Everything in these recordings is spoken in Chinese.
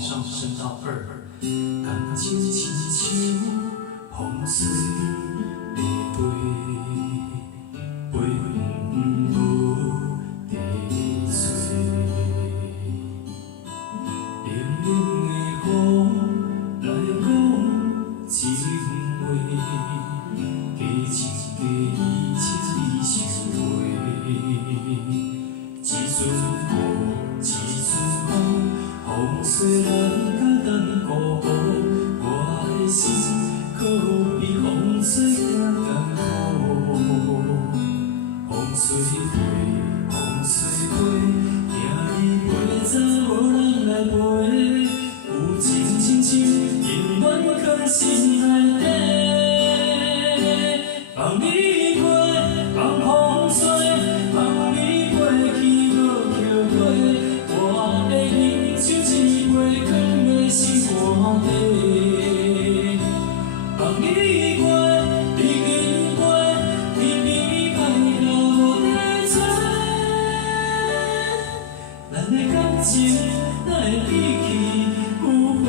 上升到2，感情亲像风吹的飞，飞无地吹。冷冷的雨来讲情话，假情假意深意收回。一阵雨，一阵风，风吹咱简单孤孤，我的心可有比风吹更艰苦。风吹过，风吹过，行你陪走，无人来陪。有情亲像永远藏心内底，放你过，放风吹，放你过去无后悔。我的忍像一杯放在心肝底，放你过，你经过，偏偏爱到无地找。咱的感情哪会比起有回？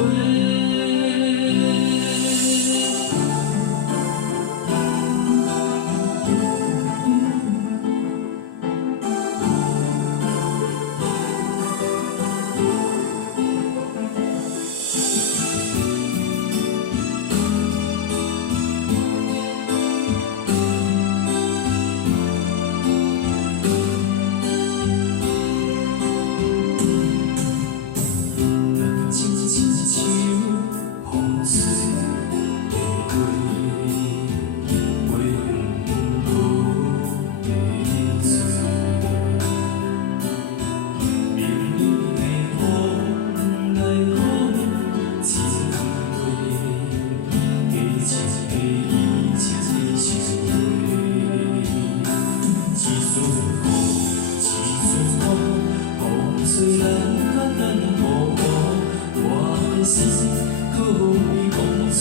虽然简单无无，我的心可有比风吹